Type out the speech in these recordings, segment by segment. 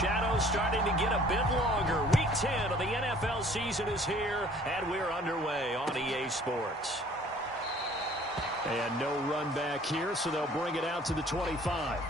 shadows starting to get a bit longer. Week 10 of the NFL season is here, and we're underway on EA Sports. And no run back here, so they'll bring it out to the 25.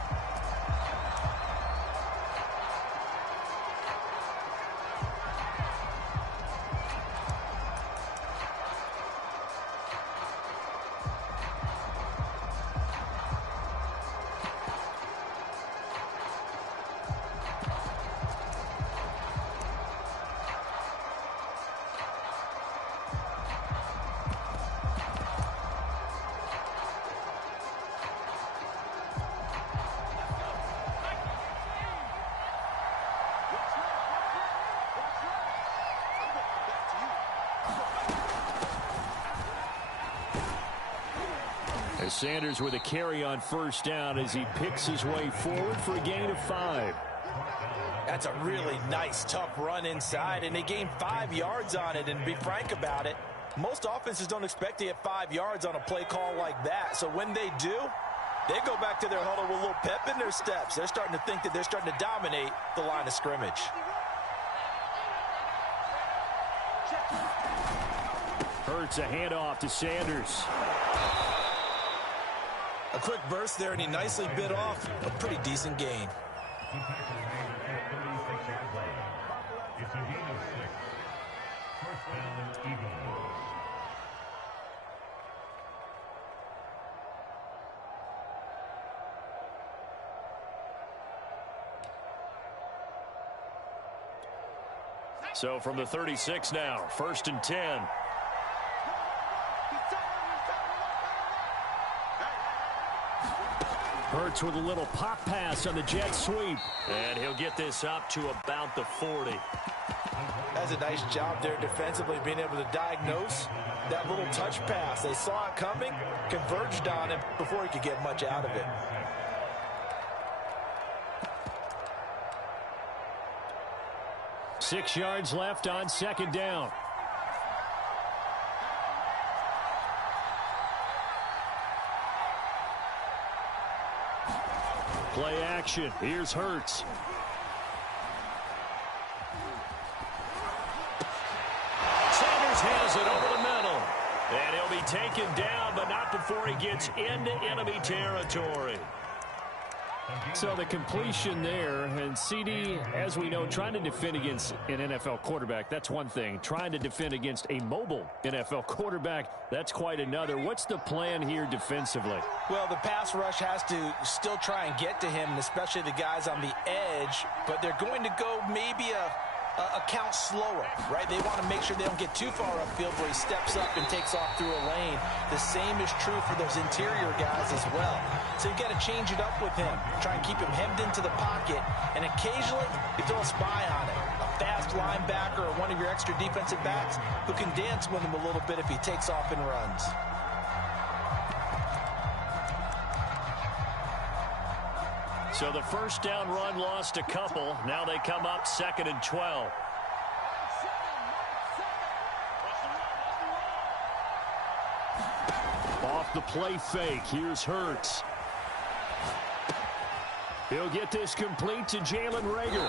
Sanders with a carry on first down as he picks his way forward for a gain of 5. That's a really nice, tough run inside, and they gained 5 yards on it. And to be frank about it, most offenses don't expect to get 5 yards on a play call like that. So when they do, they go back to their huddle with a little pep in their steps. They're starting to think that they're starting to dominate the line of scrimmage. Hurts a handoff to Sanders. A quick burst there, and he nicely bit off a pretty decent gain. So from the 36 now, 1st and 10. Hurts with a little pop pass on the jet sweep. And he'll get this up to about the 40. That's a nice job there defensively, being able to diagnose that little touch pass. They saw it coming, converged on him before he could get much out of it. Six yards left on 2nd down. Play action. Here's Hurts. Sanders has it over the middle. And he'll be taken down, but not before he gets into enemy territory. So the completion there, and CD, as we know, trying to defend against an NFL quarterback, that's one thing. Trying to defend against a mobile NFL quarterback, that's quite another. What's the plan here defensively? Well, the pass rush has to still try and get to him, especially the guys on the edge, but they're going to go maybe a count slower, right? They want to make sure they don't get too far upfield where he steps up and takes off through a lane. The same is true for those interior guys as well. So you've got to change it up with him. Try and keep him hemmed into the pocket, and occasionally you throw a spy on him. A fast linebacker or one of your extra defensive backs who can dance with him a little bit if he takes off and runs. So the first down run lost a couple. Now they come up 2nd and 12. Off the play fake. Here's Hurts. He'll get this complete to Jalen Reagor.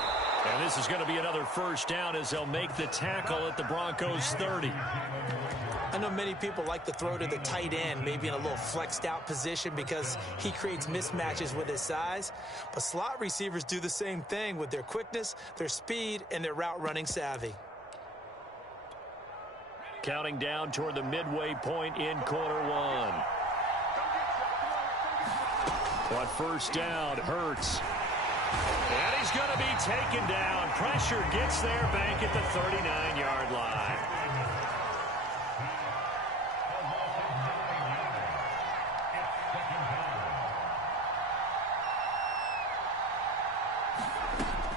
And this is going to be another first down as they'll make the tackle at the Broncos 30. I know many people like to throw to the tight end, maybe in a little flexed out position because he creates mismatches with his size. But slot receivers do the same thing with their quickness, their speed, and their route running savvy. Counting down toward the midway point in quarter one. On first down, Hurts. And he's going to be taken down. Pressure gets there back at the 39-yard line.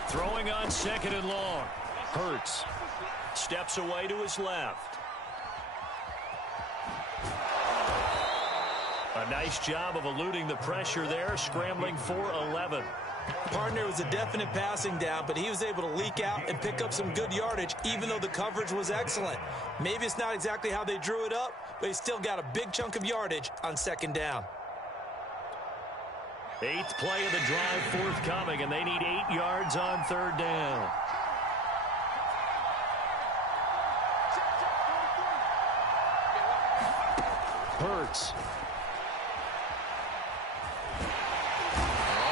Throwing on 2nd and long. Hurts steps away to his left. A nice job of eluding the pressure there, scrambling for 11. Partner was a definite passing down, but he was able to leak out and pick up some good yardage, even though the coverage was excellent. Maybe it's not exactly how they drew it up, but he still got a big chunk of yardage on 2nd down. 8th play of the drive forthcoming, and they need 8 yards on 3rd down. Hurts.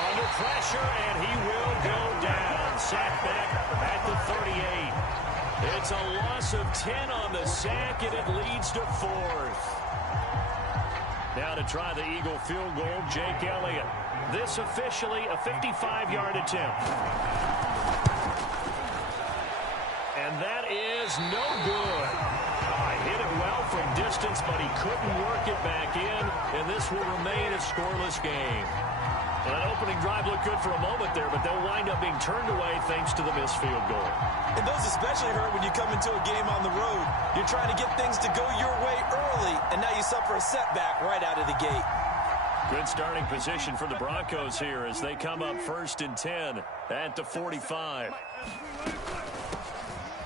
Under pressure, and he will go down. Sacked back at the 38. It's a loss of 10 on the sack, and it leads to 4th. Now to try the Eagle field goal, Jake Elliott. This officially a 55-yard attempt. And that is no good. Hit it well from distance, but he couldn't work it back in, and this will remain a scoreless game. Well, that opening drive looked good for a moment there, but they'll wind up being turned away thanks to the missed field goal. And those especially hurt when you come into a game on the road. You're trying to get things to go your way early, and now you suffer a setback right out of the gate. Good starting position for the Broncos here as they come up 1st and 10 at the 45.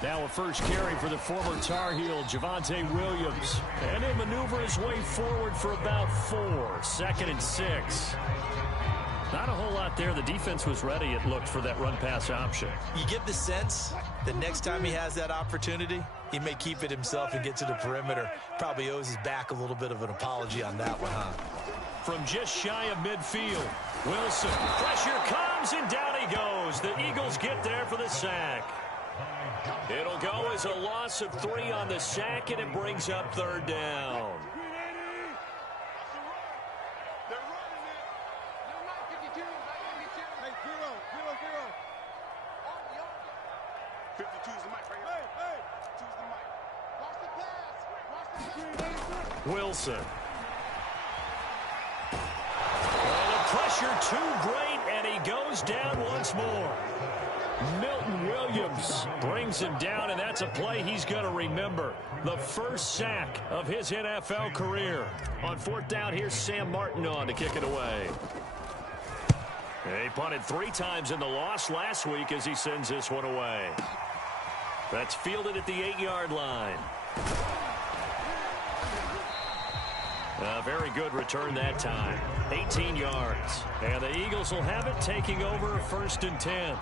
Now a first carry for the former Tar Heel, Javonte Williams. And he'll maneuver his way forward for about 4. 2nd and 6. Not a whole lot there. The defense was ready, it looked, for that run-pass option. You get the sense that next time he has that opportunity, he may keep it himself and get to the perimeter. Probably owes his back a little bit of an apology on that one, huh? From just shy of midfield, Wilson. Pressure comes, and down he goes. The Eagles get there for the sack. It'll go as a loss of 3 on the sack, and it brings up 3rd down. Wilson. Well, the pressure too great, and he goes down once more. Milton Williams brings him down, and that's a play he's going to remember. The first sack of his NFL career. On 4th down, here's Sam Martin on to kick it away. He punted 3 times in the loss last week as he sends this one away. That's fielded at the 8-yard line. A very good return that time. 18 yards. And the Eagles will have it, taking over 1st and 10.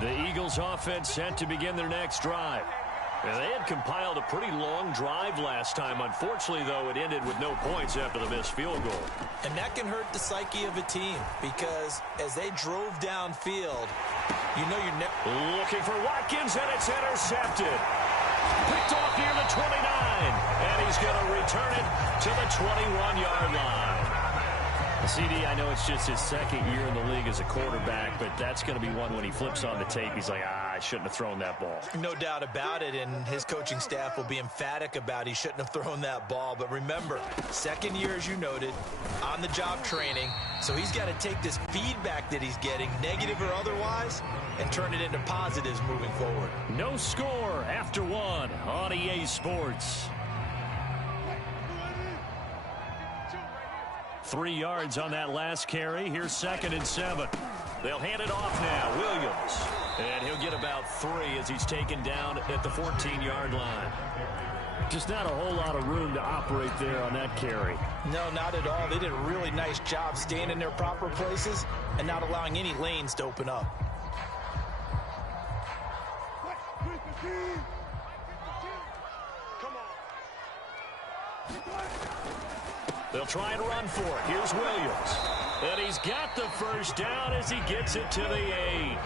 The Eagles offense set to begin their next drive. And they had compiled a pretty long drive last time. Unfortunately, though, it ended with no points after the missed field goal. And that can hurt the psyche of a team because as they drove downfield, you know you're looking for Watkins, and it's intercepted. Picked off near the 29, and he's going to return it to the 21-yard line. CD, I know it's just his 2nd year in the league as a quarterback, but that's going to be one when he flips on the tape. He's like, I shouldn't have thrown that ball. No doubt about it, and his coaching staff will be emphatic about he shouldn't have thrown that ball. But remember, 2nd year, as you noted, on-the-job training, so he's got to take this feedback that he's getting, negative or otherwise, and turn it into positives moving forward. No score after 1 on EA Sports. 3 yards on that last carry. Here's 2nd and 7. They'll hand it off now. Williams. And he'll get about 3 as he's taken down at the 14-yard line. Just not a whole lot of room to operate there on that carry. No, not at all. They did a really nice job staying in their proper places and not allowing any lanes to open up. They'll try and run for it. Here's Williams. And he's got the first down as he gets it to the 8.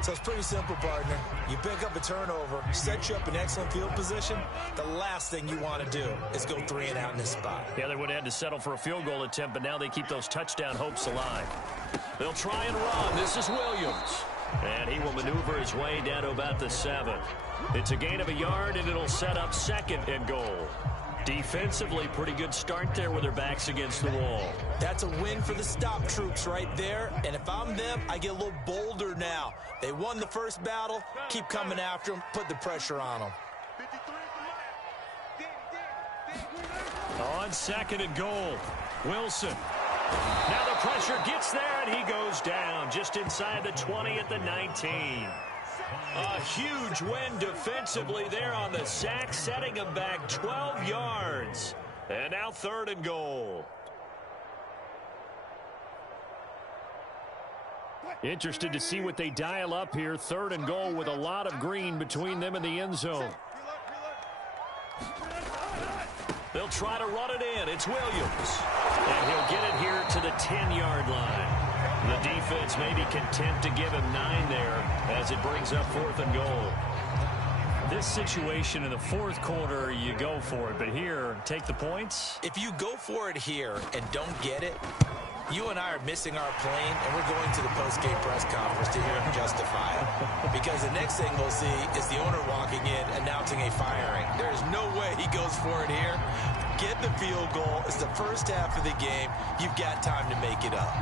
So it's pretty simple, partner. You pick up a turnover, set you up in excellent field position. The last thing you want to do is go 3 and out in this spot. Yeah, they would have had to settle for a field goal attempt, but now they keep those touchdown hopes alive. They'll try and run. This is Williams. And he will maneuver his way down to about the 7. It's a gain of a yard, and it'll set up 2nd and goal. Defensively, pretty good start there with their backs against the wall. That's a win for the stop troops right there. And if I'm them, I get a little bolder now. They won the first battle. Keep coming after them. Put the pressure on them. On 2nd and goal, Wilson. Now the pressure gets there, and he goes down just inside the 20 at the 19. A huge win defensively there on the sack, setting him back 12 yards. And now 3rd and goal. Interested to see what they dial up here. 3rd and goal with a lot of green between them and the end zone. They'll try to run it in. It's Williams. And he'll get it here to the 10-yard line. The defense may be content to give him 9 there as it brings up 4th and goal. This situation in the 4th quarter, you go for it. But here, take the points. If you go for it here and don't get it, you and I are missing our plane, and we're going to the post-game press conference to hear him justify it. Because the next thing we'll see is the owner walking in announcing a firing. There's no way he goes for it here. Get the field goal. It's the first half of the game. You've got time to make it up.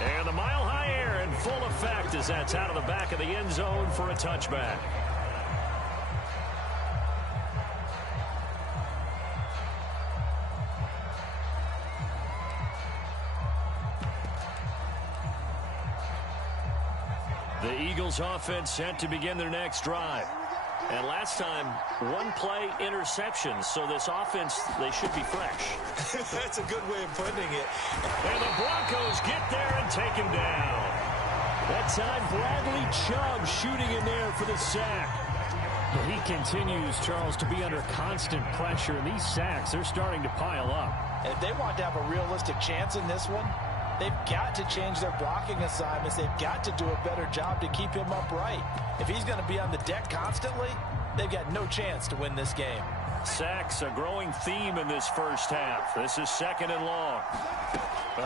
And the mile-high air in full effect as that's out of the back of the end zone for a touchback. The Eagles offense set to begin their next drive. And last time, 1-play interception. So this offense, they should be fresh. That's a good way of putting it. And the Broncos get there and take him down. That time, Bradley Chubb shooting in there for the sack. But he continues, Charles, to be under constant pressure. And these sacks, they're starting to pile up. And if they want to have a realistic chance in this one, they've got to change their blocking assignments. They've got to do a better job to keep him upright. If he's going to be on the deck constantly, they've got no chance to win this game. Sacks, a growing theme in this first half. This is 2nd and long.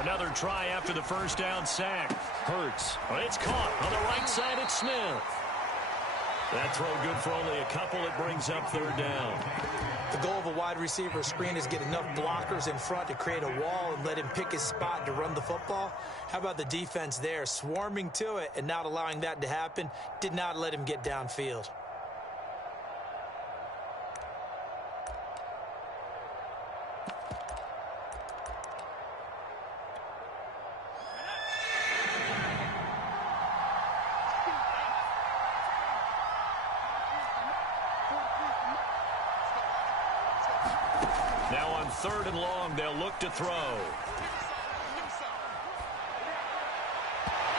Another try after the first down sack. Hurts. But it's caught on the right side at Smith. That throw good for only a couple. It brings up 3rd down. The goal of a wide receiver screen is get enough blockers in front to create a wall and let him pick his spot to run the football. How about the defense there, swarming to it and not allowing that to happen? Did not let him get downfield. Now on 3rd and long, they'll look to throw.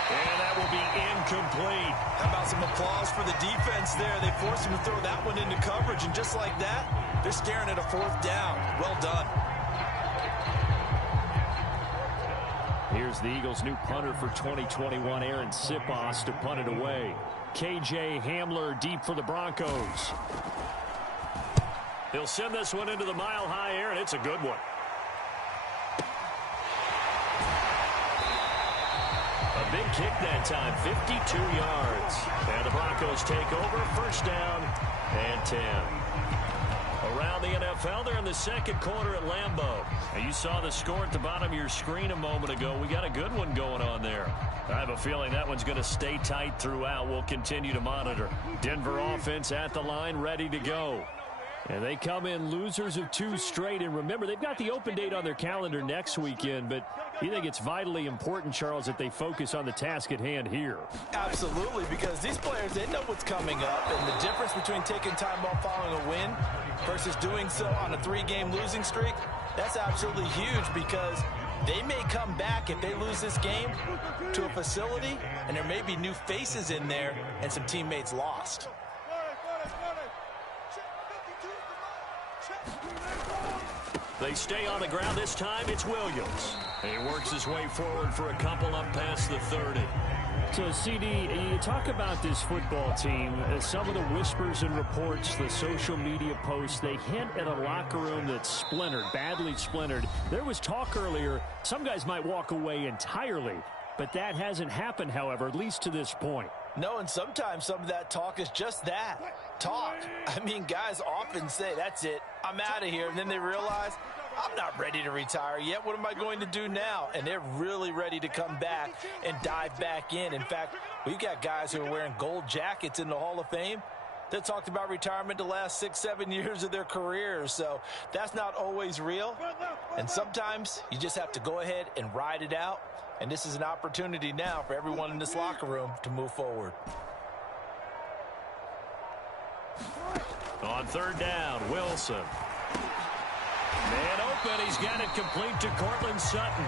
And that will be incomplete. How about some applause for the defense there? They forced him to throw that one into coverage, and just like that, they're staring at a 4th down. Well done. Here's the Eagles' new punter for 2021, Aaron Sipos, to punt it away. KJ Hamler deep for the Broncos. He'll send this one into the mile-high air, and it's a good one. A big kick that time, 52 yards. And the Broncos take over, 1st down and 10. Around the NFL, they're in the 2nd quarter at Lambeau. And you saw the score at the bottom of your screen a moment ago. We got a good one going on there. I have a feeling that one's going to stay tight throughout. We'll continue to monitor. Denver offense at the line, ready to go. And they come in losers of 2 straight. And remember, they've got the open date on their calendar next weekend. But you think it's vitally important, Charles, that they focus on the task at hand here? Absolutely, because these players, they know what's coming up. And the difference between taking time off following a win versus doing so on a 3-game losing streak, that's absolutely huge, because they may come back if they lose this game to a facility, and there may be new faces in there and some teammates lost. They stay on the ground this time. It's Williams. He works his way forward for a couple up past the 30. So, CD, you talk about this football team. Some of the whispers and reports, the social media posts, they hint at a locker room that's splintered, badly splintered. There was talk earlier, some guys might walk away entirely. But that hasn't happened, however, at least to this point. No, and sometimes some of that talk is just that, talk. I mean, guys often say, that's it, I'm out of here. And then they realize, I'm not ready to retire yet. What am I going to do now? And they're really ready to come back and dive back in. In fact, we've got guys who are wearing gold jackets in the Hall of Fame. They talked about retirement the last 6-7 years of their careers, so that's not always real. And sometimes you just have to go ahead and ride it out. And this is an opportunity now for everyone in this locker room to move forward. On third down, Wilson. Man open, he's got it complete to Cortland Sutton.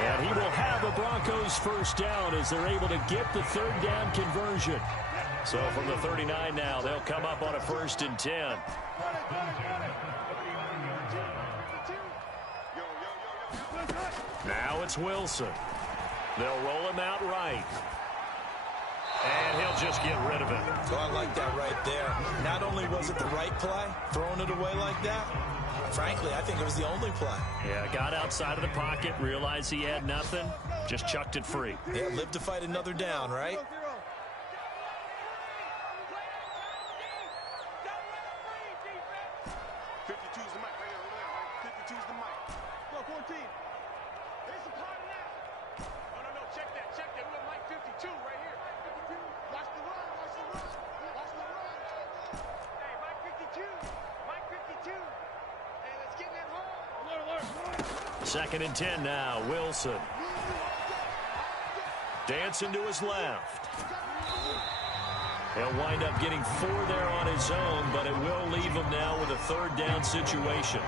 And he will have a Broncos first down as they're able to get the third down conversion. So from the 39 now, they'll come up on a 1st and 10. Now it's Wilson. They'll roll him out right. And he'll just get rid of it. So I like that right there. Not only was it the right play, throwing it away like that, frankly, I think it was the only play. Yeah, got outside of the pocket, realized he had nothing, just chucked it free. Yeah, live to fight another down, right? Second and 10 now, Wilson. Dancing to his left. He'll wind up getting 4 there on his own, but it will leave him now with a third down situation.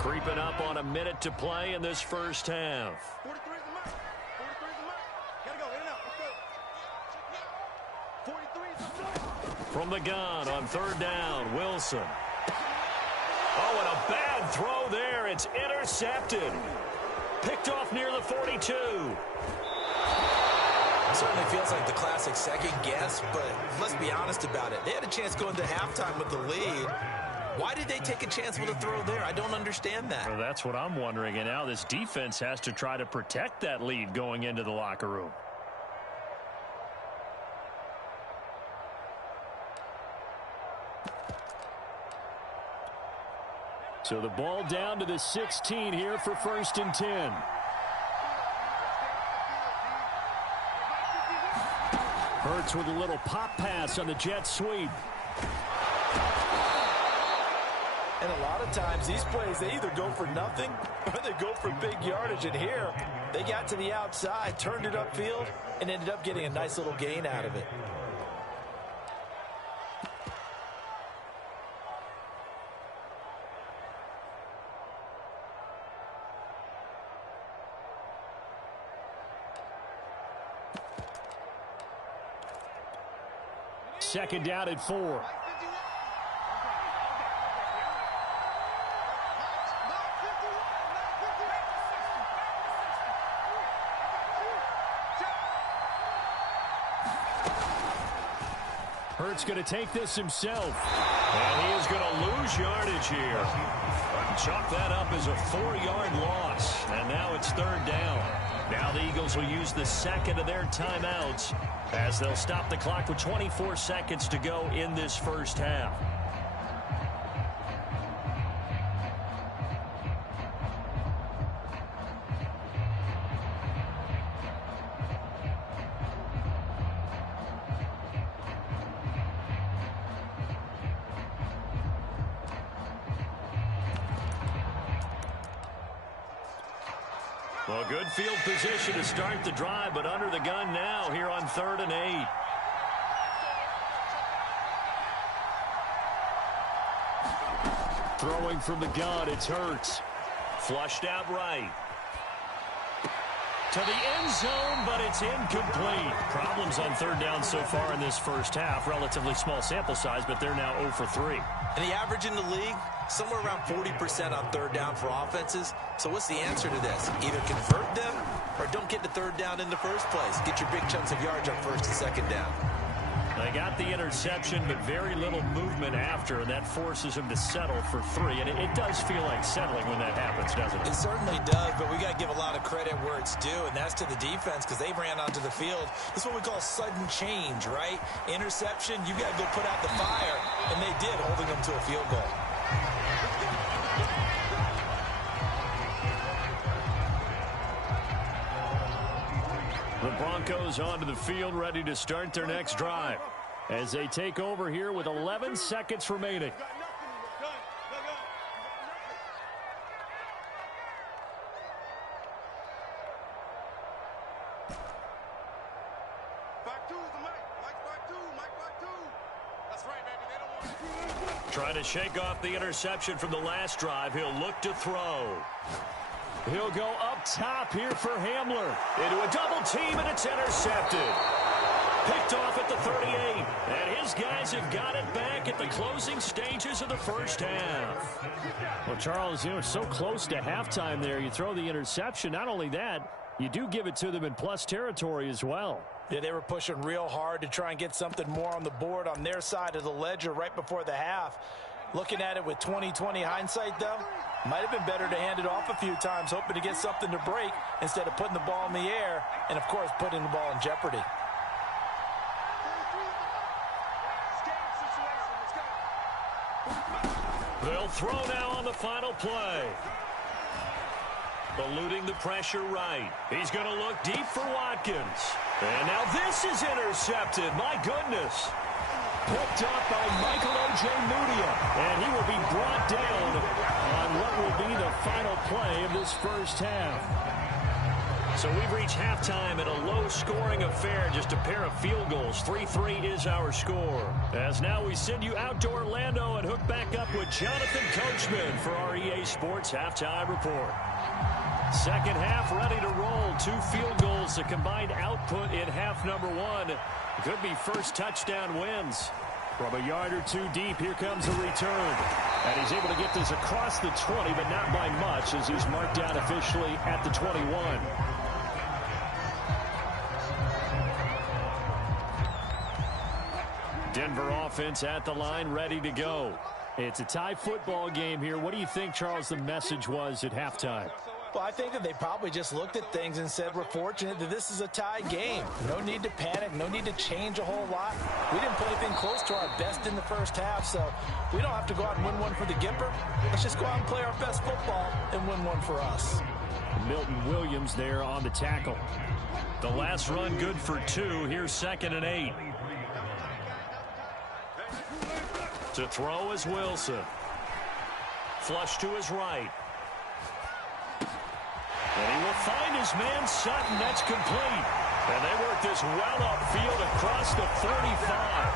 Creeping up on a minute to play in this first half. From the gun on third down, Wilson. Oh, and a bad throw there. It's intercepted. Picked off near the 42. Certainly feels like the classic second guess, but let's be honest about it. They had a chance going to halftime with the lead. Why did they take a chance with a throw there? I don't understand that. Well, that's what I'm wondering. And now this defense has to try to protect that lead going into the locker room. So the ball down to the 16 here for 1st and 10. Hurts with a little pop pass on the jet sweep. And a lot of times these plays, they either go for nothing or they go for big yardage. And here, they got to the outside, turned it upfield, and ended up getting a nice little gain out of it. Second down at 4. Hurts going to take this himself. And he is going to lose yardage here. Chalk that up as a 4-yard loss. And now it's third down. Now the Eagles will use the second of their timeouts as they'll stop the clock with 24 seconds to go in this first half. Well, good field position to start the drive, but under the gun now here on 3rd and 8. Throwing from the gun, it's Hurts. Flushed out right. To the end zone, but it's incomplete. Problems on third down so far in this first half. Relatively small sample size, but they're now 0 for 3. And the average in the league, somewhere around 40% on third down for offenses. So what's the answer to this? Either convert them or don't get the third down in the first place. Get your big chunks of yards on 1st and 2nd down. They got the interception, but very little movement after, and that forces him to settle for 3. And it does feel like settling when that happens, doesn't it? It certainly does, but we got to give a lot of credit where it's due, and that's to the defense because they ran onto the field. This is what we call sudden change, right? Interception, you got to go put out the fire, and they did, holding them to a field goal. The Broncos onto the field, ready to start their next drive as they take over here with 11 seconds remaining. Trying to shake off the interception from the last drive. He'll look to throw. He'll go up top here for Hamler. Into a double team, and it's intercepted. Picked off at the 38. And his guys have got it back at the closing stages of the first half. Well, Charles, so close to halftime there. You throw the interception. Not only that, you do give it to them in plus territory as well. Yeah, they were pushing real hard to try and get something more on the board on their side of the ledger right before the half. Looking at it with 20/20 hindsight, though, might have been better to hand it off a few times, hoping to get something to break instead of putting the ball in the air and, of course, putting the ball in jeopardy. They'll throw now on the final play. Eluding the pressure right. He's going to look deep for Watkins. And now this is intercepted. My goodness. Picked up by Michael O.J. Mudia. And he will be brought down on what will be the final play of this first half. So we've reached halftime in a low-scoring affair, just a pair of field goals. 3-3 is our score. As now we send you out to Orlando and hook back up with Jonathan Coachman for our EA Sports Halftime Report. Second half ready to roll. 2 field goals, the combined output in half number 1. Could be first touchdown wins. From a yard or 2 deep, here comes a return. And he's able to get this across the 20, but not by much, as he's marked down officially at the 21. Denver offense at the line, ready to go. It's a tie football game here. What do you think, Charles, the message was at halftime? Well, I think that they probably just looked at things and said, we're fortunate that this is a tie game. No need to panic. No need to change a whole lot. We didn't put anything close to our best in the first half, so we don't have to go out and win one for the Gipper. Let's just go out and play our best football and win one for us. Milton Williams there on the tackle. The last run good for 2. Here's 2nd and 8. To throw is Wilson. Flush to his right. And he will find his man Sutton. That's complete. And they work this well upfield across the 35.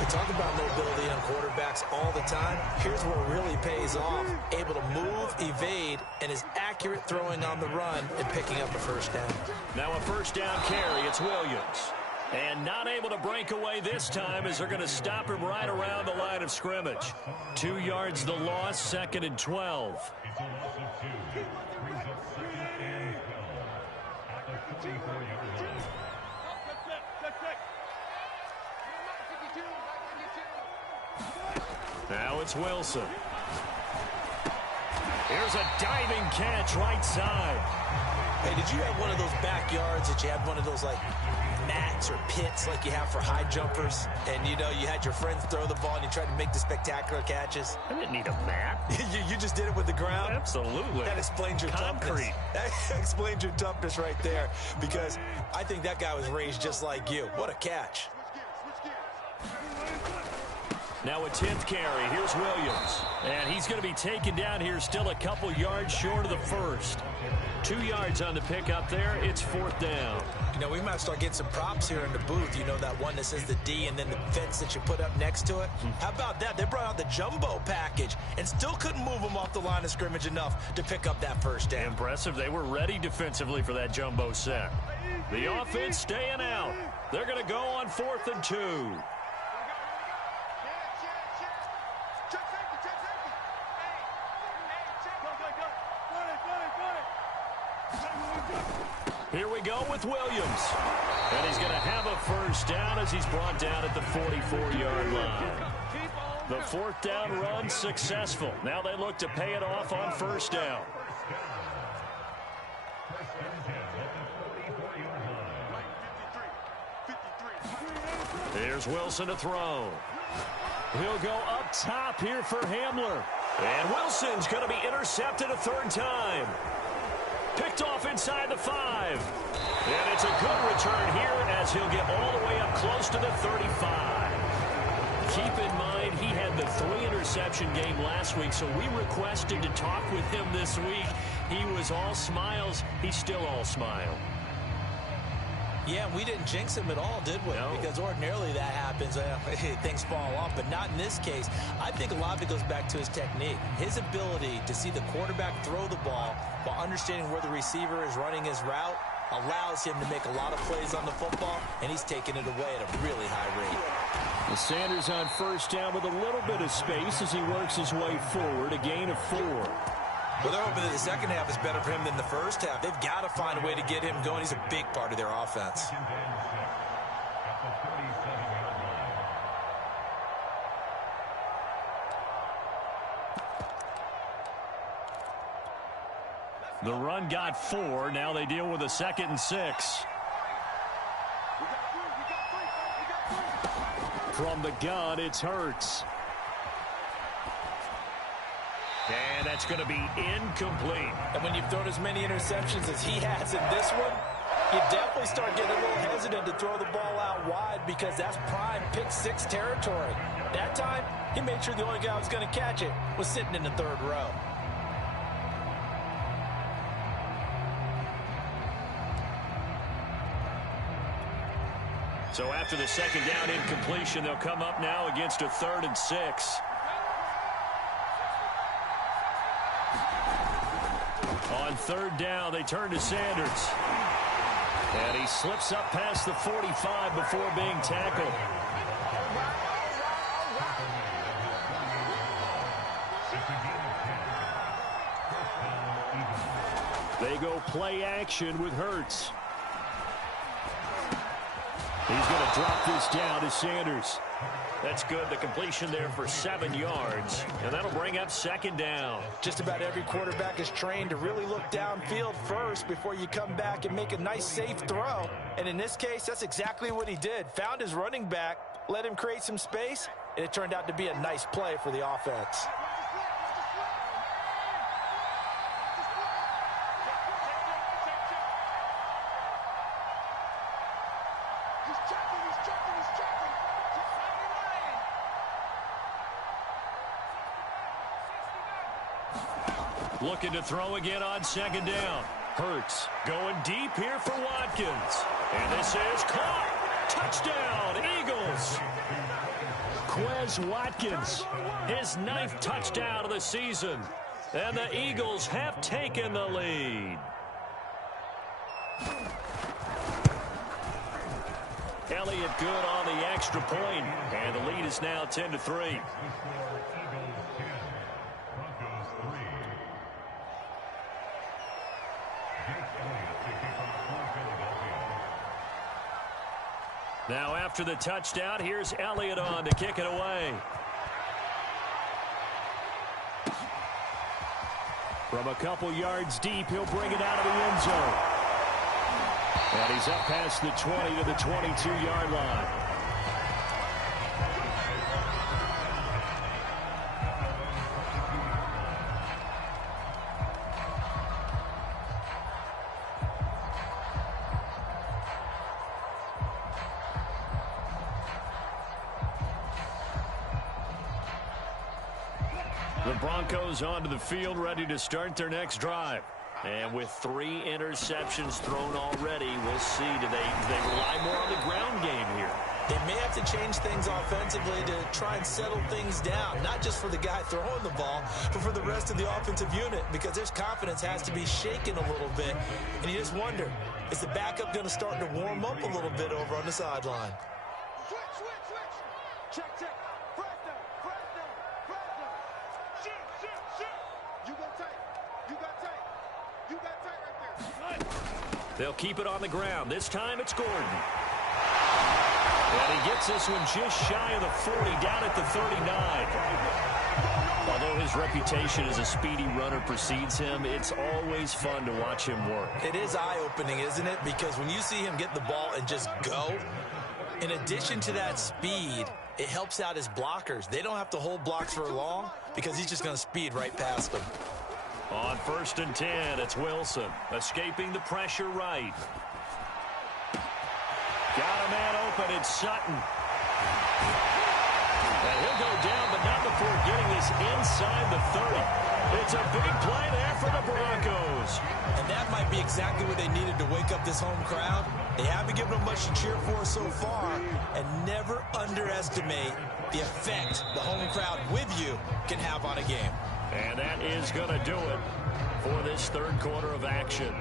They talk about mobility on quarterbacks all the time. Here's where it really pays off. Able to move, evade, and is accurate throwing on the run and picking up a first down. Now a first down carry. It's Williams. And not able to break away this time as they're going to stop him right around the line of scrimmage. 2 yards the loss, 2nd and 12. Now it's Wilson. Here's a diving catch right side. Hey, did you have one of those backyards that you had one of those, like, mats or pits like you have for high jumpers? And, you had your friends throw the ball and you tried to make the spectacular catches? I didn't need a mat. you just did it with the ground? Absolutely. That explains your concrete. Toughness. That explains your toughness right there, because I think that guy was raised just like you. What a catch. Now a 10th carry. Here's Williams. And he's going to be taken down here, still a couple yards short of the first. 2 yards on the pickup there. It's 4th down. We might start getting some props here in the booth. That one that says the D and then the fence that you put up next to it. How about that? They brought out the jumbo package and still couldn't move them off the line of scrimmage enough to pick up that first down. Impressive. They were ready defensively for that jumbo set. The offense staying out. They're going to go on 4th and 2. Here we go with Williams. And he's going to have a first down as he's brought down at the 44-yard line. The 4th down run successful. Now they look to pay it off on first down. Here's Wilson to throw. He'll go up top here for Hamler. And Wilson's going to be intercepted a 3rd time. Picked off inside the 5. And it's a good return here as he'll get all the way up close to the 35. Keep in mind, he had the 3-interception game last week, so we requested to talk with him this week. He was all smiles. He's still all smile. Yeah, we didn't jinx him at all, did we? No. Because ordinarily that happens. Things fall off, but not in this case. I think a lot of it goes back to his technique. His ability to see the quarterback throw the ball while understanding where the receiver is running his route allows him to make a lot of plays on the football, and he's taking it away at a really high rate. The Sanders on first down with a little bit of space as he works his way forward, a gain of 4. Well, they're hoping that the second half is better for him than the first half. They've got to find a way to get him going. He's a big part of their offense. The run got 4. Now they deal with a 2nd and 6. From the gun, it's Hurts. And that's going to be incomplete. And when you've thrown as many interceptions as he has in this one, you definitely start getting a little hesitant to throw the ball out wide because that's prime pick 6 territory. That time, he made sure the only guy who was going to catch it was sitting in the 3rd row. So after the second down incompletion, they'll come up now against a 3rd and 6. On 3rd down, they turn to Sanders. And he slips up past the 45 before being tackled. They go play action with Hurts. He's going to drop this down to Sanders. That's good. The completion there for 7 yards. And that'll bring up 2nd down. Just about every quarterback is trained to really look downfield first before you come back and make a nice, safe throw. And in this case, that's exactly what he did. Found his running back, let him create some space, and it turned out to be a nice play for the offense. Looking to throw again on 2nd down. Hurts going deep here for Watkins. And this is caught. Touchdown, Eagles. Quez Watkins. His 9th touchdown of the season. And the Eagles have taken the lead. Elliott good on the extra point. And the lead is now 10-3. Now after the touchdown, here's Elliott on to kick it away. From a couple yards deep, he'll bring it out of the end zone. And he's up past the 20 to the 22-yard line. The Broncos onto the field, ready to start their next drive. And with 3 interceptions thrown already, we'll see. Do they rely more on the ground game here? They may have to change things offensively to try and settle things down, not just for the guy throwing the ball, but for the rest of the offensive unit, because their confidence has to be shaken a little bit. And you just wonder, is the backup going to start to warm up a little bit over on the sideline? Switch. Check. Press down. Shoot. You got tight right there. They'll keep it on the ground. This time it's Gordon. And he gets this one just shy of the 40, down at the 39. Although his reputation as a speedy runner precedes him, it's always fun to watch him work. It is eye-opening, isn't it? Because when you see him get the ball and just go, in addition to that speed, it helps out his blockers. They don't have to hold blocks for long because he's just going to speed right past them. On 1st and 10, it's Wilson, escaping the pressure right. Got a man open. It's Sutton. And he'll go down, but not before getting this inside the 30. It's a big play there for the Broncos. And that might be exactly what they needed to wake up this home crowd. They haven't given them much to cheer for so far, and never underestimate the effect the home crowd with you can have on a game. And that is going to do it for this third quarter of action.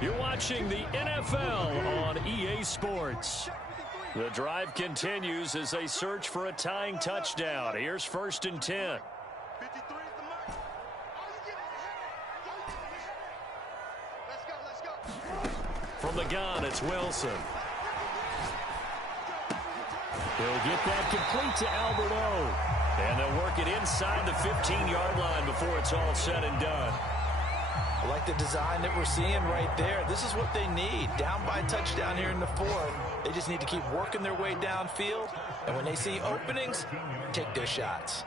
You're watching the NFL on EA Sports. The drive continues as they search for a tying touchdown. Here's 1st and 10. From the gun, it's Wilson. He'll get that complete to Alberto. And they'll work it inside the 15-yard line before it's all said and done. I like the design that we're seeing right there. This is what they need. Down by a touchdown here in the 4th. They just need to keep working their way downfield. And when they see openings, take their shots.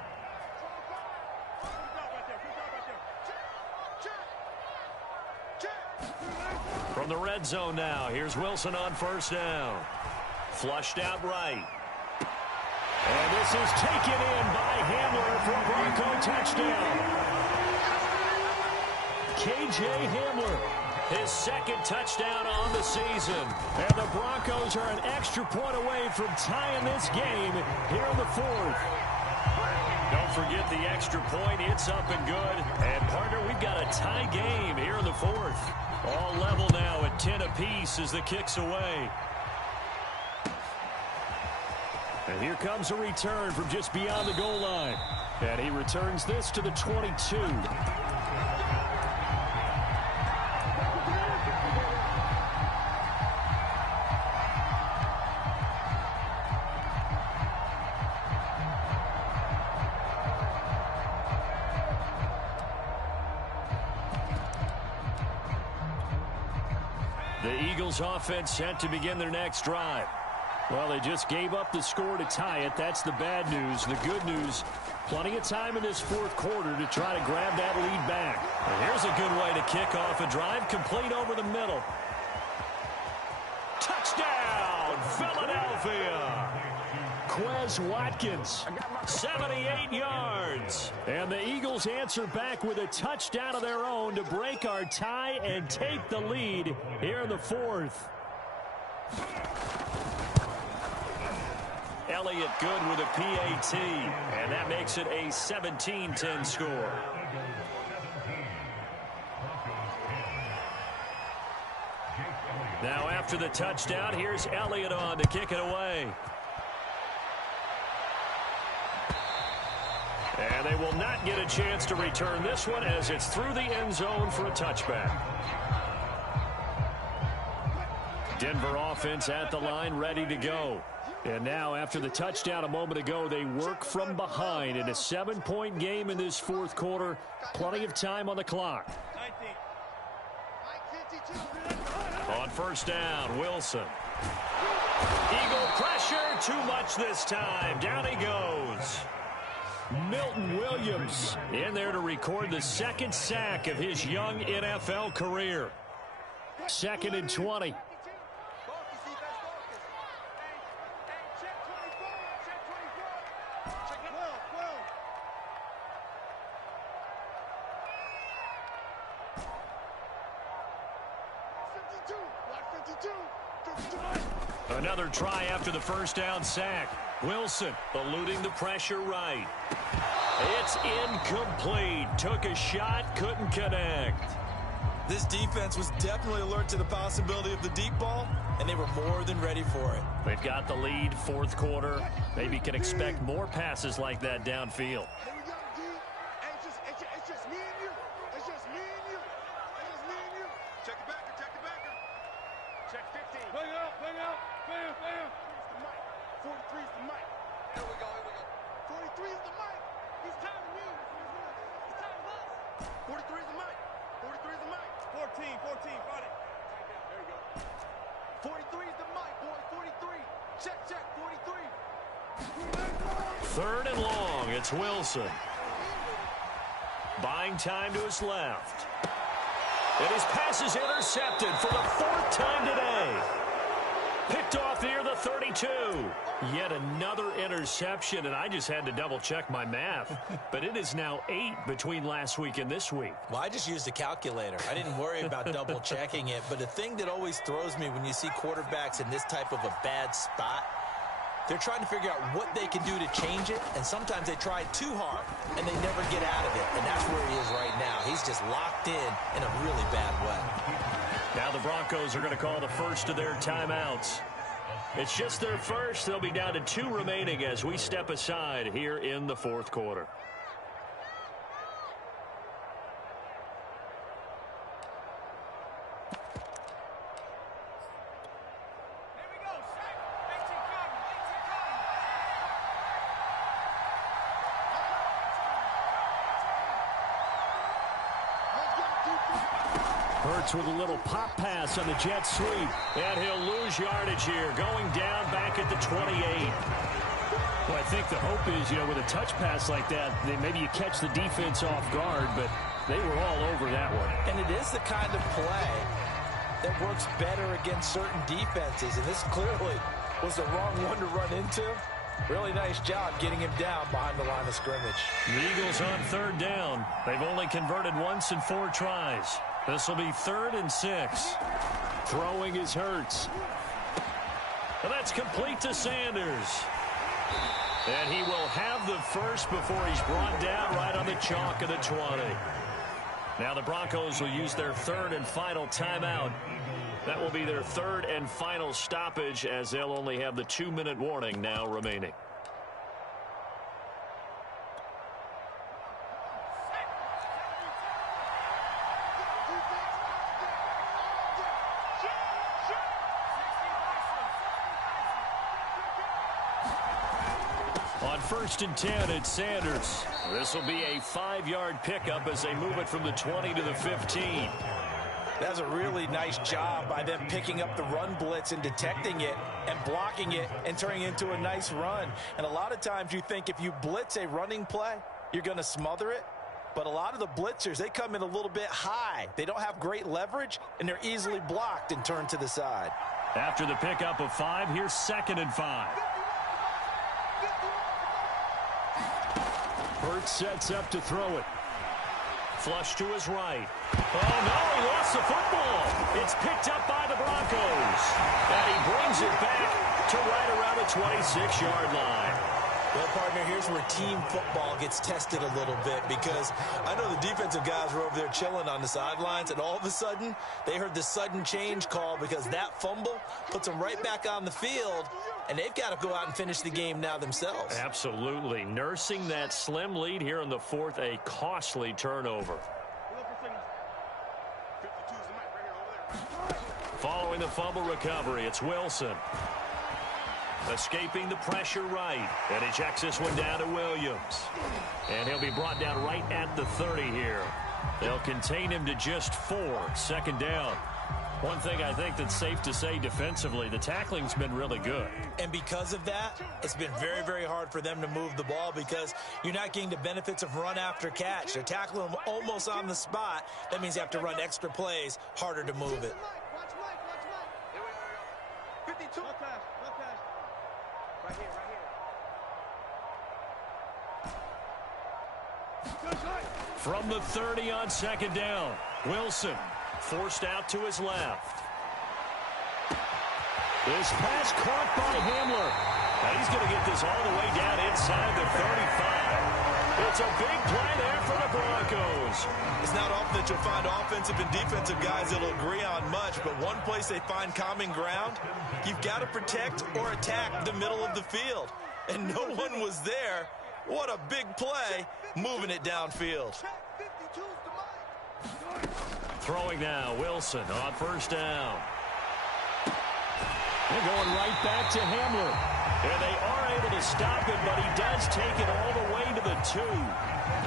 From the red zone now, here's Wilson on 1st down. Flushed out right. And this is taken in by Hamler for a Bronco touchdown. K.J. Hamler, his 2nd touchdown on the season. And the Broncos are an extra point away from tying this game here in the 4th. Don't forget the extra point. It's up and good. And, partner, we've got a tie game here in the 4th. All level now at 10 apiece as the kick's away. And here comes a return from just beyond the goal line. And he returns this to the 22. The Eagles offense set to begin their next drive. Well, they just gave up the score to tie it. That's the bad news. The good news, plenty of time in this 4th quarter to try to grab that lead back. And here's a good way to kick off a drive, complete over the middle. Touchdown, Philadelphia! Quez Watkins, 78 yards. And the Eagles answer back with a touchdown of their own to break our tie and take the lead here in the 4th. Elliott good with a PAT, and that makes it a 17-10 score. Now after the touchdown, here's Elliott on to kick it away. And they will not get a chance to return this one as it's through the end zone for a touchback. Denver offense at the line, ready to go. And now, after the touchdown a moment ago, they work from behind in a 7-point game in this 4th quarter. Plenty of time on the clock. On 1st down, Wilson. Eagle pressure, too much this time. Down he goes. Milton Williams in there to record the 2nd sack of his young NFL career. 2nd and 20. Another try after the 1st down sack. Wilson eluding the pressure right. It's incomplete. Took a shot, couldn't connect. This defense was definitely alert to the possibility of the deep ball, and they were more than ready for it. They've got the lead, 4th quarter. Maybe can expect more passes like that downfield. It's just me and you. It's just me and you. It's just me and you. Check the backer. Check the backer. Check 15. Bring it up. Bam. 43 is the mic. Here we go. 43 is the mic. He's tired of me. He's tired of us. 43 is the mic. 43 is the mic. 14. Got it. There you go. 43 is the mic, boy. 43. Check. 43. 3rd and long. It's Wilson. Buying time to his left. And his pass is intercepted for the 4th time today. Picked off near the 32. Yet another interception, and I just had to double-check my math. But it is now 8 between last week and this week. Well, I just used a calculator. I didn't worry about double-checking it. But the thing that always throws me when you see quarterbacks in this type of a bad spot, they're trying to figure out what they can do to change it, and sometimes they try too hard, and they never get out of it. And that's where he is right now. He's just locked in a really bad way. Now the Broncos are going to call the first of their timeouts. It's just their first. They'll be down to 2 remaining as we step aside here in the fourth quarter. Hurts with a little pop pass on the jet sweep. And he'll lose yardage here, going down back at the 28. Well, I think the hope is, with a touch pass like that, maybe you catch the defense off guard, but they were all over that one. And it is the kind of play that works better against certain defenses, and this clearly was the wrong one to run into. Really nice job getting him down behind the line of scrimmage. The Eagles on 3rd down. They've only converted once in 4 tries. This will be 3rd and 6. Throwing is Hurts. And that's complete to Sanders. And he will have the first before he's brought down right on the chalk of the 20. Now the Broncos will use their 3rd and final timeout. That will be their 3rd and final stoppage as they'll only have the 2-minute warning now remaining. On 1st and 10, it's Sanders. This will be a 5-yard pickup as they move it from the 20 to the 15. That's a really nice job by them picking up the run blitz and detecting it and blocking it and turning it into a nice run. And a lot of times you think if you blitz a running play, you're going to smother it. But a lot of the blitzers, they come in a little bit high. They don't have great leverage, and they're easily blocked and turned to the side. After the pickup of 5, here's 2nd and 5. Hurts sets up to throw it. Flush to his right. Oh, no, he lost the football. It's picked up by the Broncos. And he brings it back to right around the 26-yard line. Well, partner, here's where team football gets tested a little bit, because I know the defensive guys were over there chilling on the sidelines, and all of a sudden, they heard the sudden change call because that fumble puts them right back on the field, and they've got to go out and finish the game now themselves. Absolutely. Nursing that slim lead here in the 4th, a costly turnover. Following the fumble recovery, it's Wilson. Escaping the pressure right. And he checks this one down to Williams. And he'll be brought down right at the 30 here. They'll contain him to just 4. 2nd down. One thing I think that's safe to say defensively, the tackling's been really good. And because of that, it's been very, very hard for them to move the ball because you're not getting the benefits of run after catch. They're tackling them almost on the spot. That means you have to run extra plays, harder to move it. Watch Mike. 52. Right here. From the 30 on 2nd down, Wilson forced out to his left. This pass caught by Hamler. Now he's going to get this all the way down inside the 35. It's a big play there for the Broncos. It's not often that you'll find offensive and defensive guys that'll agree on much, but one place they find common ground, you've got to protect or attack the middle of the field. And no one was there. What a big play, moving it downfield. Throwing now, Wilson on 1st down. They're going right back to Hamler. And they are able to stop him, but he does take it all the way to the 2.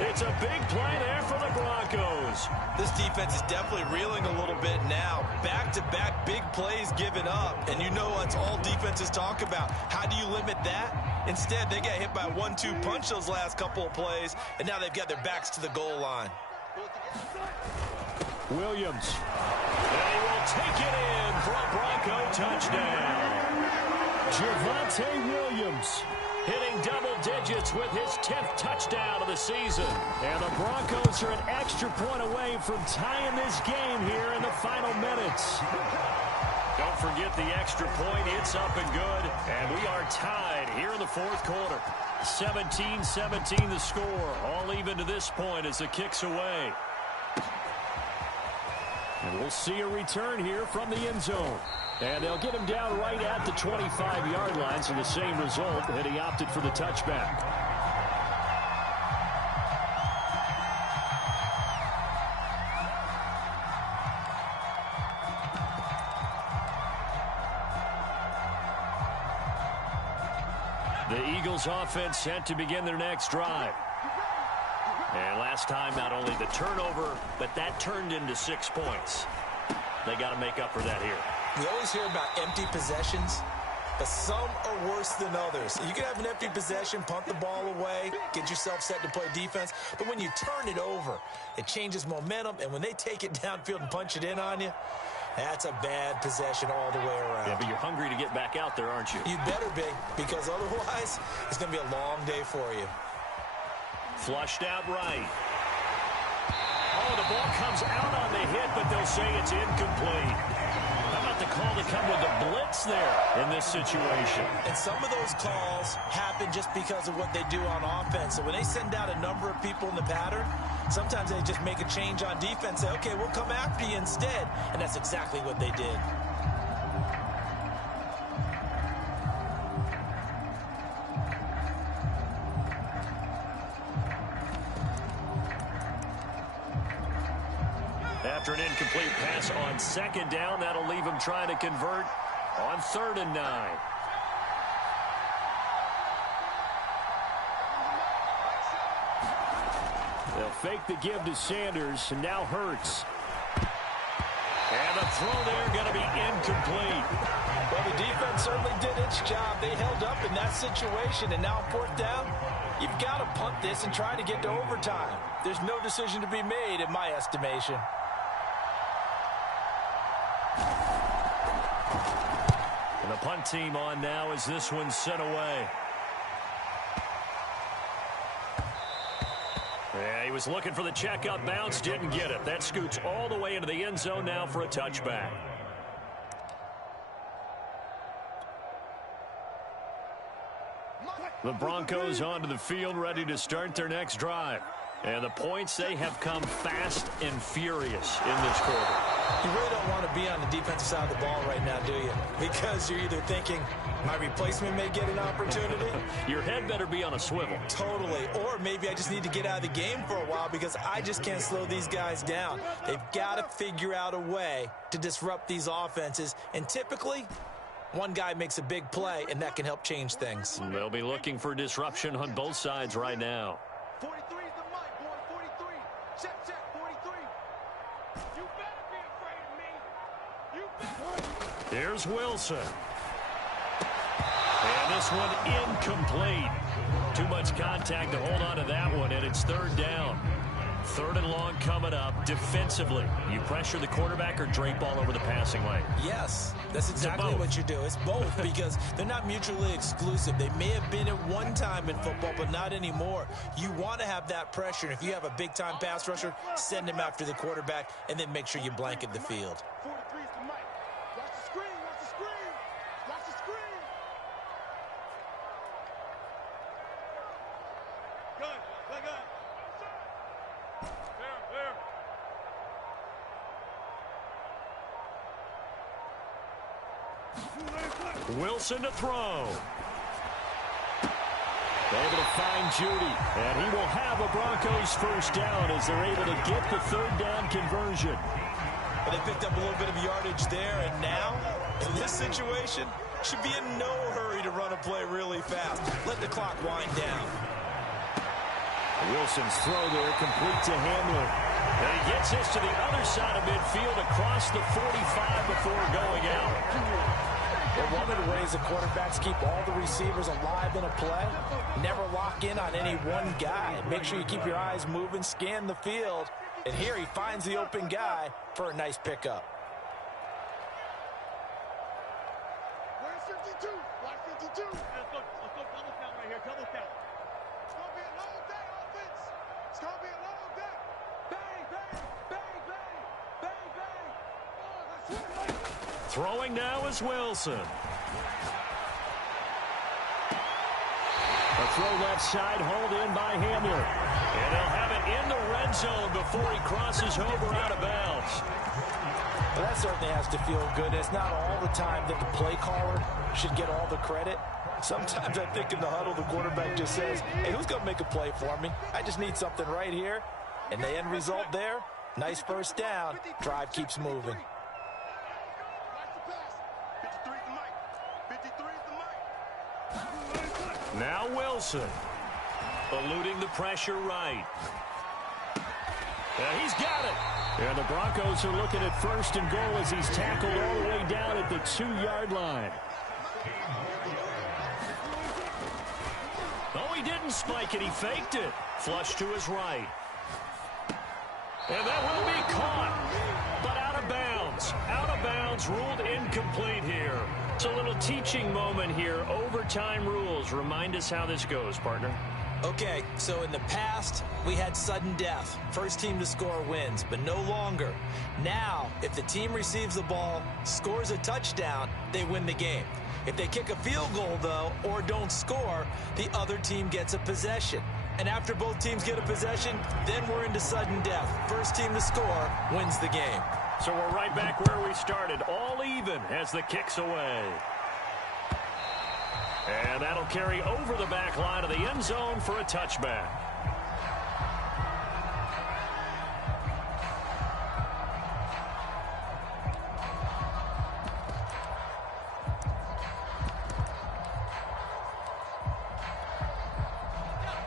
It's a big play there for the Broncos. This defense is definitely reeling a little bit now. Back-to-back big plays given up. And you know that's all defenses talk about. How do you limit that? Instead, they got hit by a 1-2 punch those last couple of plays, and now they've got their backs to the goal line. Williams. And he will take it in for a Bronco touchdown. Javonte Williams hitting double digits with his 10th touchdown of the season. And the Broncos are an extra point away from tying this game here in the final minutes. Don't forget the extra point. It's up and good. And we are tied here in the fourth quarter. 17-17 the score. All even to this point as the kick's away. And we'll see a return here from the end zone. And they'll get him down right at the 25-yard line, so the same result, and he opted for the touchback. The Eagles offense set to begin their next drive. And last time, not only the turnover, but that turned into 6 points. They got to make up for that here. We always hear about empty possessions, but some are worse than others. You can have an empty possession, punt the ball away, get yourself set to play defense, but when you turn it over, it changes momentum, and when they take it downfield and punch it in on you, that's a bad possession all the way around. Yeah, but you're hungry to get back out there, aren't you? You better be, because otherwise, it's going to be a long day for you. Flushed out right. Oh, the ball comes out on the hit, but they'll say it's incomplete. How about the call to come with the blitz there in this situation? And some of those calls happen just because of what they do on offense. So when they send out a number of people in the pattern, sometimes they just make a change on defense. Say, okay, we'll come after you instead. And that's exactly what they did. After an incomplete pass on second down, that'll leave him trying to convert on 3rd and 9. They'll fake the give to Sanders, and now Hurts. And the throw there going to be incomplete. Well, the defense certainly did its job. They held up in that situation, and now 4th down, you've got to punt this and try to get to overtime. There's no decision to be made in my estimation. And the punt team on now as this one's sent away. Yeah, he was looking for the checkup bounce, didn't get it. That scoots all the way into the end zone now for a touchback. The Broncos onto the field, ready to start their next drive. And the points, they have come fast and furious in this quarter. You really don't want to be on the defensive side of the ball right now, do you? Because you're either thinking, my replacement may get an opportunity. Your head better be on a swivel. Totally. Or maybe I just need to get out of the game for a while because I just can't slow these guys down. They've got to figure out a way to disrupt these offenses. And typically, one guy makes a big play, and that can help change things. And they'll be looking for disruption on both sides right now. 43 is the mic, boy. 43. Check, 43. You better be afraid of me. You better. Here's Wilson. And this one incomplete. Too much contact to hold on to that one, and it's 3rd down. 3rd and long coming up. Defensively, you pressure the quarterback or drape all over the passing lane? Yes, that's exactly what you do. It's both because they're not mutually exclusive. They may have been at one time in football, but not anymore. You want to have that pressure. And if you have a big-time pass rusher, send him after the quarterback, and then make sure you blanket the field. 43 is the mic. Watch the screen. Watch the screen. Watch the screen. Gun. Gun. Gun. There. Wilson to throw. Able to find Judy, and he will have a Broncos first down as they're able to get the 3rd down conversion. But they picked up a little bit of yardage there, and now, in this situation, should be in no hurry to run a play really fast. Let the clock wind down. Wilson's throw there complete to Hamlin. And he gets this to the other side of midfield across the 45 before going out. Well, one of the ways the quarterbacks keep all the receivers alive in a play, never lock in on any one guy. Make sure you keep your eyes moving, scan the field, And here he finds the open guy for a nice pickup. Where's 52? Like 52. Let's go double count right here. Double count. It's going to be a long day, offense. It's going to be a long day. Bang, bang, bang, bang, bang, bang. Oh, that's right. Throwing now is Wilson. A throw left side, hauled in by Hamler. And they'll have it in the red zone before he crosses over out of bounds. Well, that certainly has to feel good. It's not all the time that the play caller should get all the credit. Sometimes I think in the huddle, the quarterback just says, hey, who's going to make a play for me? I just need something right here. And the end result there, nice first down. Drive keeps moving. Now Wilson, eluding the pressure right. And he's got it. And the Broncos are looking at first and goal as he's tackled all the way down at the 2-yard line. Oh, he didn't spike it. He faked it. Flush to his right. And that will be caught, but out of bounds. Out of bounds, ruled incomplete here. It's a little teaching moment here. Overtime rules. Remind us how this goes, partner. Okay, so in the past, we had sudden death. First team to score wins, but no longer. Now, if the team receives the ball, scores a touchdown, they win the game. If they kick a field goal, though, or don't score, the other team gets a possession. And after both teams get a possession, then we're into sudden death. First team to score wins the game. So we're right back where we started, all even as the kick's away. And that'll carry over the back line of the end zone for a touchback.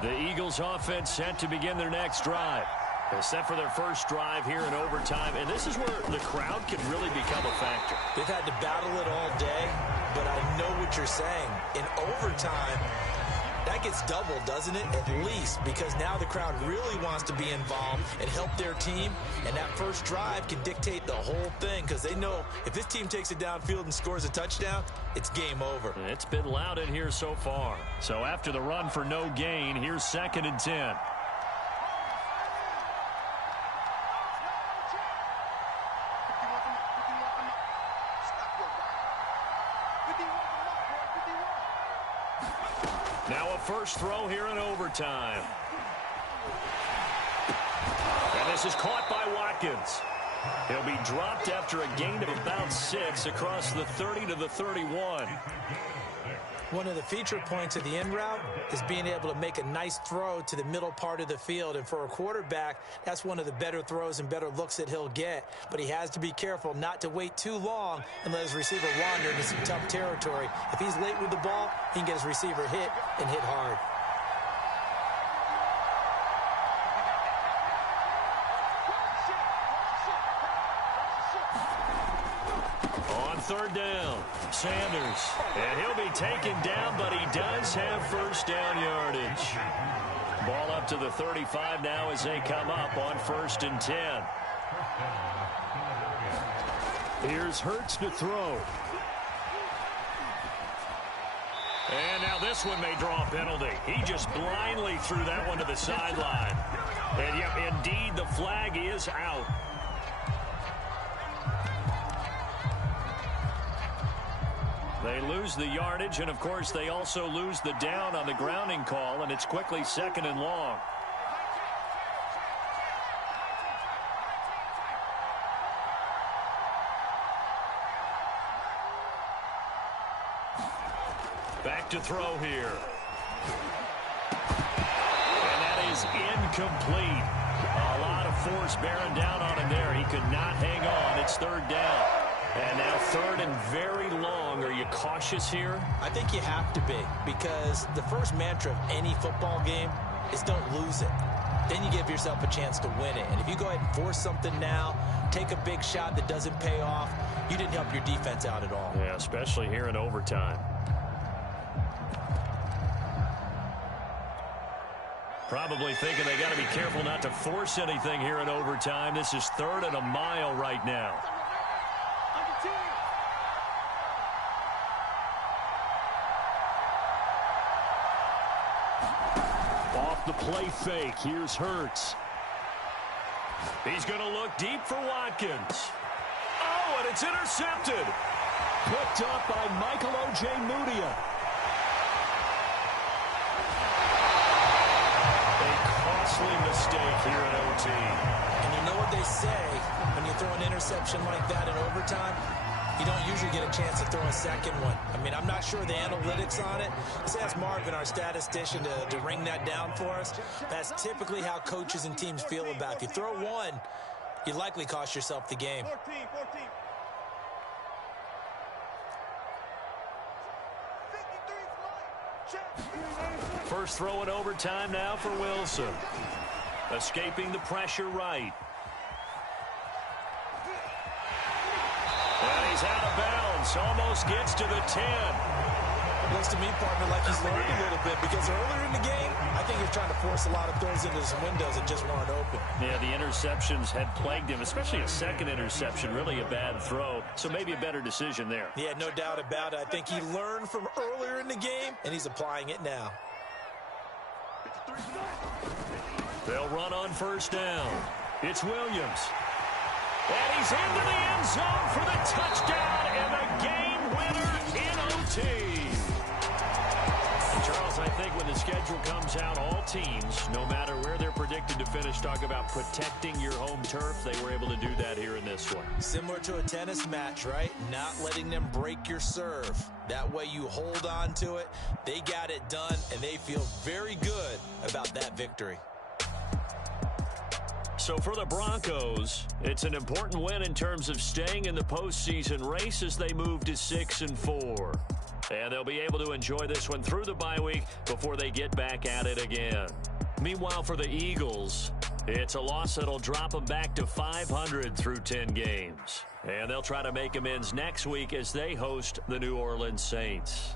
The Eagles offense set to begin their next drive. They're set for their first drive here in overtime, and this is where the crowd can really become a factor. They've had to battle it all day, but I know what you're saying. In overtime, that gets doubled, doesn't it? At least, because now the crowd really wants to be involved and help their team, and that first drive can dictate the whole thing because they know if this team takes it downfield and scores a touchdown, it's game over. It's been loud in here so far. So after the run for no gain, here's 2nd and 10. Now a first throw here in overtime. And this is caught by Watkins. He'll be dropped after a gain of about 6 across the 30 to the 31. One of the feature points of the in route is being able to make a nice throw to the middle part of the field. And for a quarterback, that's one of the better throws and better looks that he'll get. But he has to be careful not to wait too long and let his receiver wander into some tough territory. If he's late with the ball, he can get his receiver hit and hit hard. On 3rd down, Sanders. And he'll be taken down, but he does have first down yardage. Ball up to the 35 now as they come up on 1st and 10. Here's Hurts to throw. And now this one may draw a penalty. He just blindly threw that one to the sideline. And yep, indeed, the flag is out. They lose the yardage, and of course they also lose the down on the grounding call, and it's quickly 2nd and long. Back to throw here. And that is incomplete. A lot of force bearing down on him there. He could not hang on. It's 3rd down. And now 3rd and very long. Are you cautious here? I think you have to be, because the first mantra of any football game is don't lose it. Then you give yourself a chance to win it. And if you go ahead and force something now, take a big shot that doesn't pay off, you didn't help your defense out at all. Yeah, especially here in overtime. Probably thinking they got to be careful not to force anything here in overtime. This is 3rd and a mile right now. Off the play fake. Here's Hurts. He's going to look deep for Watkins. Oh, and it's intercepted. Picked up by Michael O.J. Mudia. A costly mistake here in OT. And you know what they say, when you throw an interception like that in overtime, you don't usually get a chance to throw a second one. I mean, I'm not sure the analytics on it. Let's ask Marvin, our statistician, to ring that down for us. That's typically how coaches and teams feel about it. If you throw one, you likely cost yourself the game. 14. First throw in overtime now for Wilson. Escaping the pressure right. And he's out of bounds. Almost gets to the 10. It looks to me, partner, like he's learned a little bit, because earlier in the game, I think he was trying to force a lot of throws into some windows that just weren't open. Yeah, the interceptions had plagued him, especially a second interception, really a bad throw. So maybe a better decision there. Yeah, no doubt about it. I think he learned from earlier in the game, and he's applying it now. They'll run on first down. It's Williams. And he's into the end zone for the touchdown and the game winner in OT. Charles, I think when the schedule comes out, all teams, no matter where they're predicted to finish, talk about protecting your home turf. They were able to do that here in this one. Similar to a tennis match, right? Not letting them break your serve. That way you hold on to it. They got it done, and they feel very good about that victory. So for the Broncos, it's an important win in terms of staying in the postseason race as they move to 6-4. And they'll be able to enjoy this one through the bye week before they get back at it again. Meanwhile, for the Eagles, it's a loss that'll drop them back to 500 through 10 games. And they'll try to make amends next week as they host the New Orleans Saints.